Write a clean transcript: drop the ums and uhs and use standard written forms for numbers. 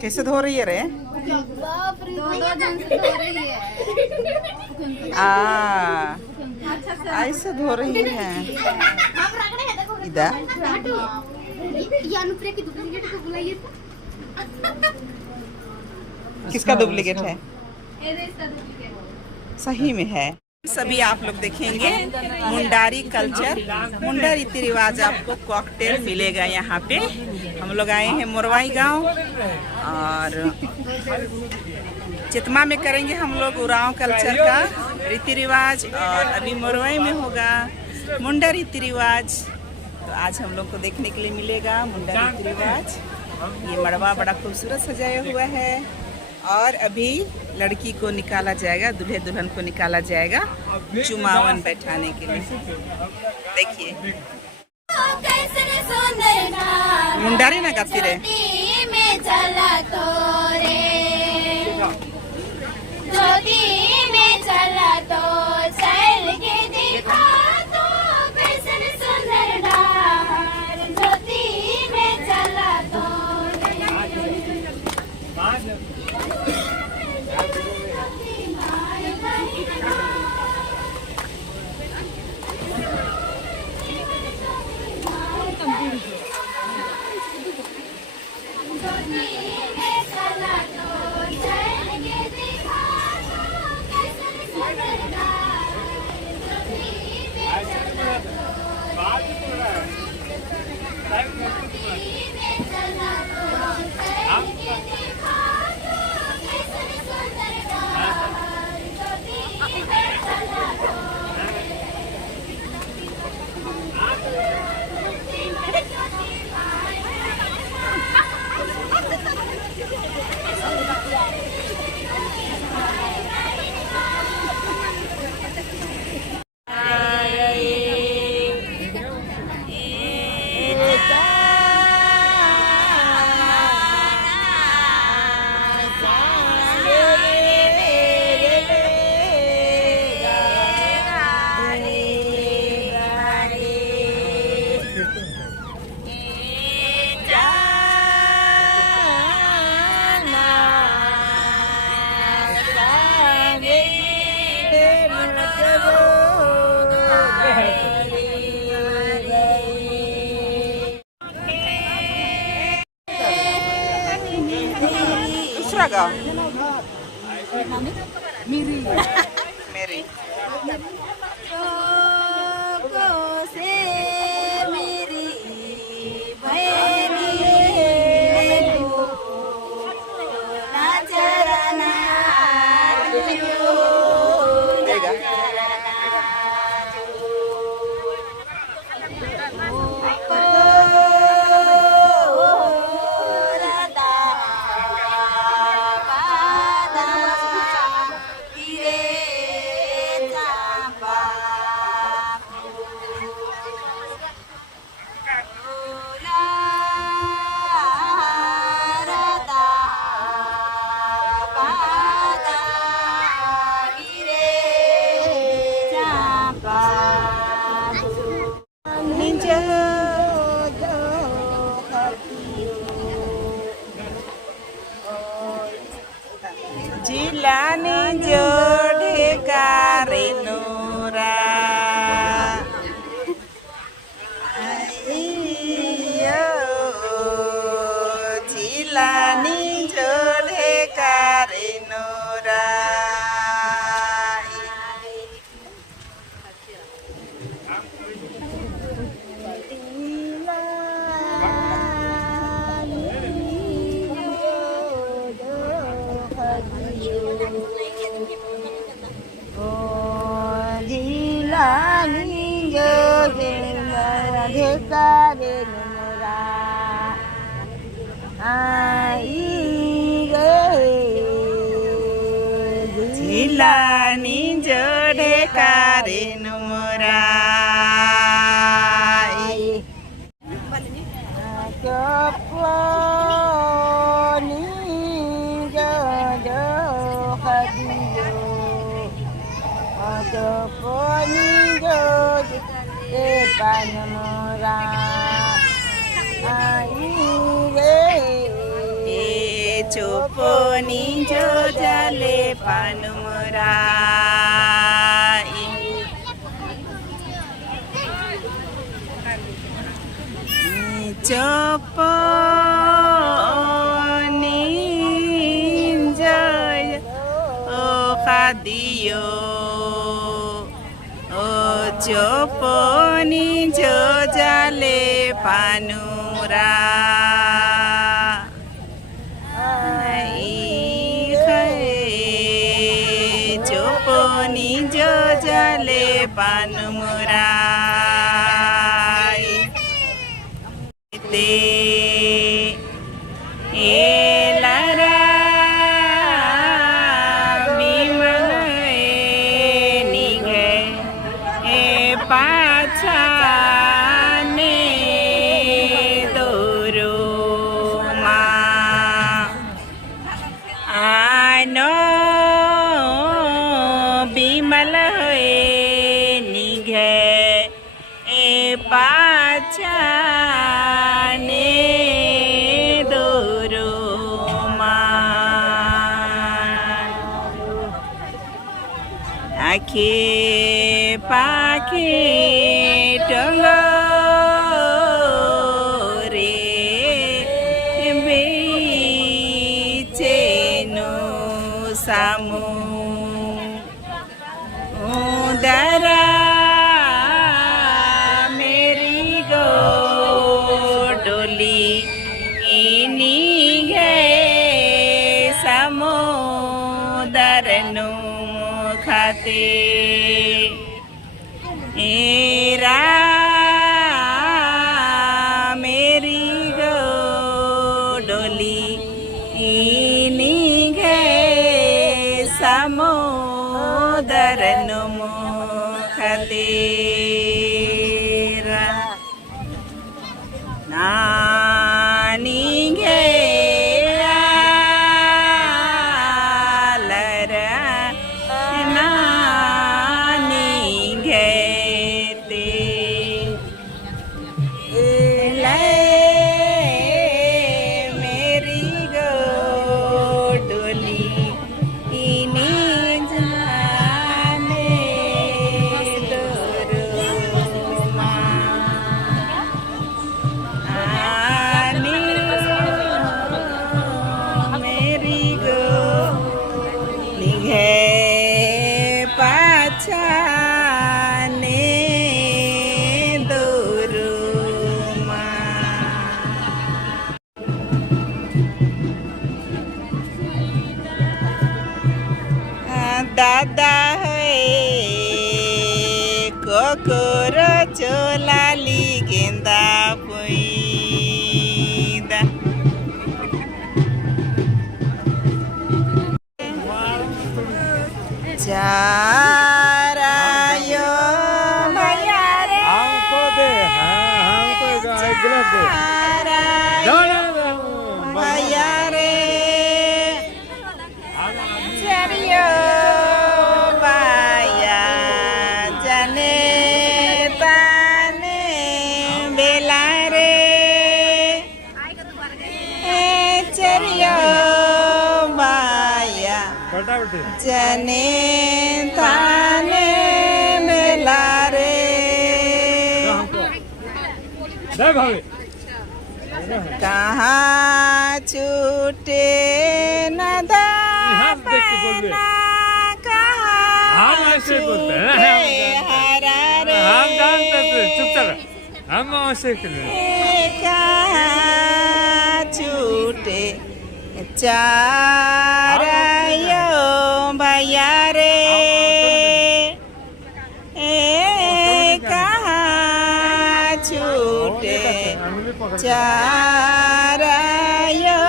कैसे धो रही है रे? ऐसे धो रही है। इधर किसका डुप्लीकेट है? सही में है। सभी आप लोग देखेंगे मुंडारी कल्चर, मुंडा रीति रिवाज आपको कॉकटेल मिलेगा यहाँ पे। हम लोग आए हैं मोरवाई गांव और चितमा में करेंगे हम लोग उरांव कल्चर का रीति रिवाज और अभी मोरवाई में होगा मुंडा रीति रिवाज। तो आज हम लोग को देखने के लिए मिलेगा मुंडा रीति रिवाज। ये मड़वा बड़ा खूबसूरत सजाया हुआ है और अभी लड़की को निकाला जाएगा, दूल्हे दुल्हन को निकाला जाएगा चुमावन बैठाने के लिए। देखिए मुंडारी ना गाती रे। दूसरा गाँव मेरी जिलानी जोड़े कारे नूरा जिलानी जोड़े कारे नूरा जिलानी जोड़े कारे नुमरा पानमुरा आई रे चोपोनी जो जाले पानमुराई चोपोनी जो ओ खादियो ओ चोपोनी जो जाले पानुरा चोपोनी जो जाले पानुरा बिमल निघे पाछाने दोरो आखे पाखे टंगो रे बेचेनो सामू दरा मेरी गो डोली इनी गए समोदर नु खाते एरा मेरी गो डोली इनी गए समोदर नु तेरा नानी गे लरा नानी गे ते ले मेरी गो डोली इनी दादा है कोकोरो चोलाली गेंदा पुईदा चारायो भैया रे हमको दे हमको भैया रे चरियो जने थाने मेला रे कहाँ छूटे न दाना कहाँ छूटे हरा रे कहाँ छूटे चारायो भैया रे कहाँ छूटे चारायो